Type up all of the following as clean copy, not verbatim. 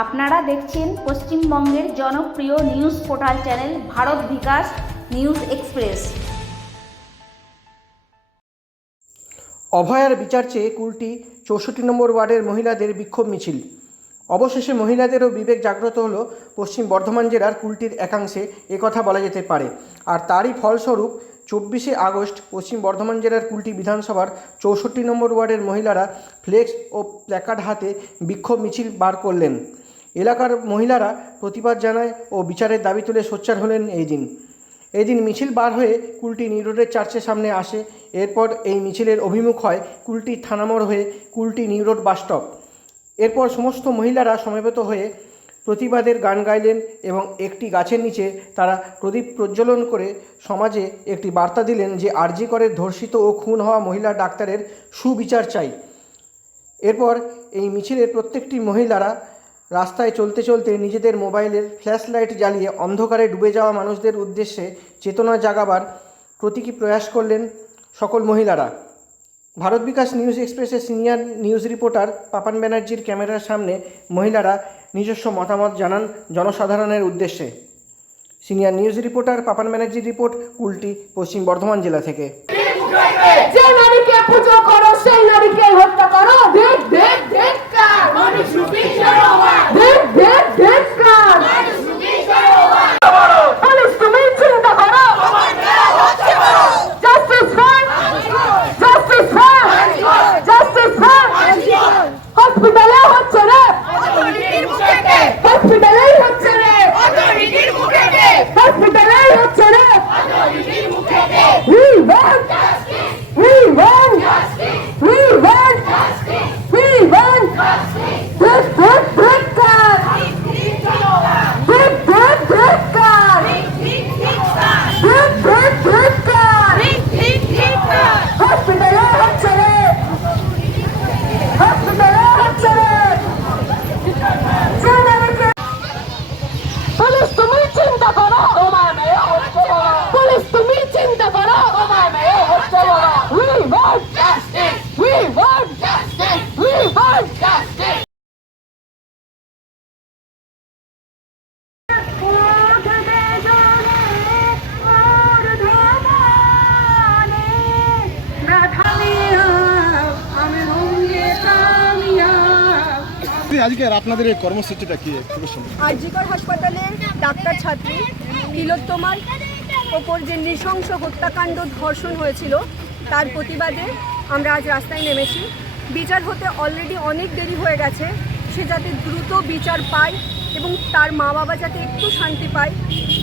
আপনারা দেখছেন পশ্চিমবঙ্গের জনপ্রিয় নিউজ পোর্টাল চ্যানেল ভারত বিকাশ নিউজ এক্সপ্রেস। অভয়ার বিচার চেয়ে কুলটি 64 নম্বর ওয়ার্ডের মহিলাদের বিক্ষোভ মিছিল। অবশেষে মহিলাদেরও বিবেক জাগ্রত হলো পশ্চিম বর্ধমান জেলার কুলটির একাংশে, একথা বলা যেতে পারে। আর তারই ফলস্বরূপ 24শে আগস্ট পশ্চিম বর্ধমান জেলার কুলটি বিধানসভার 64 নম্বর ওয়ার্ডের মহিলারা ফ্লেক্স ও প্ল্যাকার্ড হাতে বিক্ষোভ মিছিল বার করলেন। এলাকার মহিলারা প্রতিবাদ জানায় ও বিচারের দাবি তুলে সোচ্চার হলেন এই দিন মিছিল বার হয়ে কুলটি নিউ রোডের চার্চের সামনে আসে। এরপর এই মিছিলের অভিমুখ হয় কুলটি থানামোড় হয়ে কুলটি নিউ রোড বাসস্টপ। এরপর সমস্ত মহিলারা সমবেত হয়ে প্রতিবাদের গান গাইলেন এবং একটি গাছের নিচে তারা প্রদীপ প্রজ্বলন করে সমাজে একটি বার্তা দিলেন যে আরজি করের ধর্ষিত ও খুন হওয়া মহিলা ডাক্তারের সুবিচার চাই। এরপর এই মিছিলের প্রত্যেকটি মহিলারা রাস্তায় চলতে চলতে নিজেদের মোবাইলের ফ্ল্যাশ লাইট জ্বালিয়ে অন্ধকারে ডুবে যাওয়া মানুষদের উদ্দেশ্যে চেতনা জাগাবার প্রতীকী প্রয়াস করলেন সকল মহিলারা। ভারত বিকাশ নিউজ এক্সপ্রেসের সিনিয়র নিউজ রিপোর্টার পাপান ব্যানার্জির ক্যামেরার সামনে মহিলারা নিজস্ব মতামত জানান জনসাধারণের উদ্দেশ্যে। সিনিয়র নিউজ রিপোর্টার পাপান ব্যানার্জির রিপোর্ট, কুলটি, পশ্চিম বর্ধমান জেলা থেকে। যে নারীকে পুজো করো সেই নারীকে হত্যা করো। দেখ দেখ দেখ কার মানুষ রূপী সরোবর। দেখ দেখ দেখ কার মানুষ রূপী সরোবর। পুলিশ তুমি চিন্তা করো, তোমার মেরা হচ্ছে বড়। Justice for justice for justice for. হসপিটালে হচ্ছে রে অথরিটির মুখে, হসপিটালেই হচ্ছে রে অথরিটির মুখে, হসপিটালেই হচ্ছে রে অথরিটির মুখে। We want justice. We want justice. We want justice. We want justice. This car. This car. This car. Hospital হচ্ছে রে, hospital হচ্ছে রে। পুলিশ তুমি চিন্তা করো, তোমার মেয়ে হচ্ছে বড়। পুলিশ তুমি চিন্তা করো, তোমার মেয়ে হচ্ছে বড়। We want justice. We want justice. We want justice. আজকে আপনাদের এই কর্মসূচিটা কি? আরজিকর হাসপাতালের ডাক্তার ছাত্রী তিলোত্তমার ওপর যে নৃশংস হত্যাকাণ্ড ধর্ষণ হয়েছিল তার প্রতিবাদে আমরা আজ রাস্তায় নেমেছি। বিচার হতে অলরেডি অনেক দেরি হয়ে গেছে। সে যাতে দ্রুত বিচার পায় এবং তার মা বাবা যাতে একটু শান্তি পায়,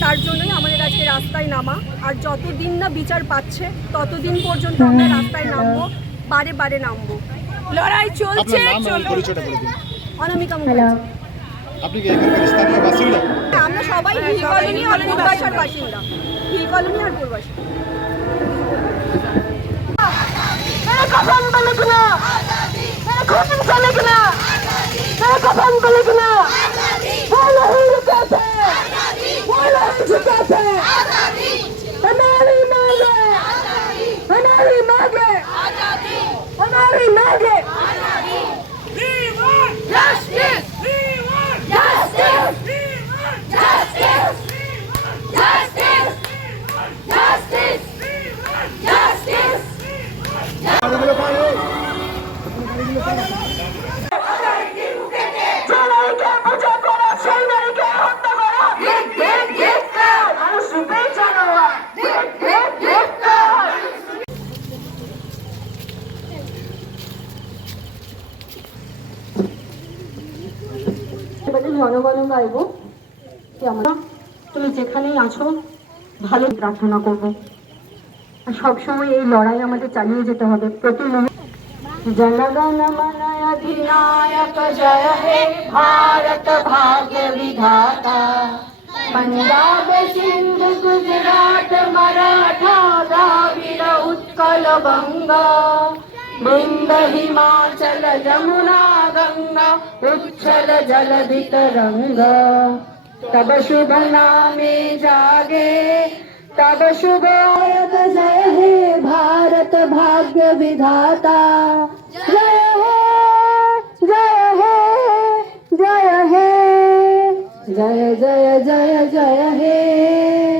তার জন্যই আমাদের আজকে রাস্তায় নামা। আর যতদিন না বিচার পাচ্ছে ততদিন পর্যন্ত আমরা রাস্তায় নামবো, বারে বারে নামবো। লড়াই চলছে। অনামিকা মুখার্জি। আপনি কি এখানকার স্থানীয় বাসিন্দা? আমরা সবাই হিল কলোনি আর পূর্বাশার বাসিন্দা। হিল কলোনি আর পূর্বাশা। কখন বলে কিনা কখন চলে কিনা কখন বলে কিনা বলো হিল কাছে বলো হিল কাছে। हमारी मांगे हमारी मांगे हमारी मांगे। We want justice. We want justice. We want justice. Justice. Justice. Justice. জনগণ গাইব যে আমরা তুমি যেখানেই আছো ভালো প্রার্থনা করবো। আর সবসময় এই লড়াই আমাদের চালিয়ে যেতে হবে। প্রতি মুহূর্তে জনগণ মন অধিনায়ক জয় হে ভারত ভাগ্য বিধাতা। पंजाब सिंध गुजरात मराठा द्राविड़ उत्कल बंगा बिंद हिमाचल जमुना गंगा उच्छल जलधि तरंगा। तब शुभ नामे जागे तब शुभ जय हे भारत भाग्य विधाता। जय हे जय हे जय हे। जय जय जय जय हे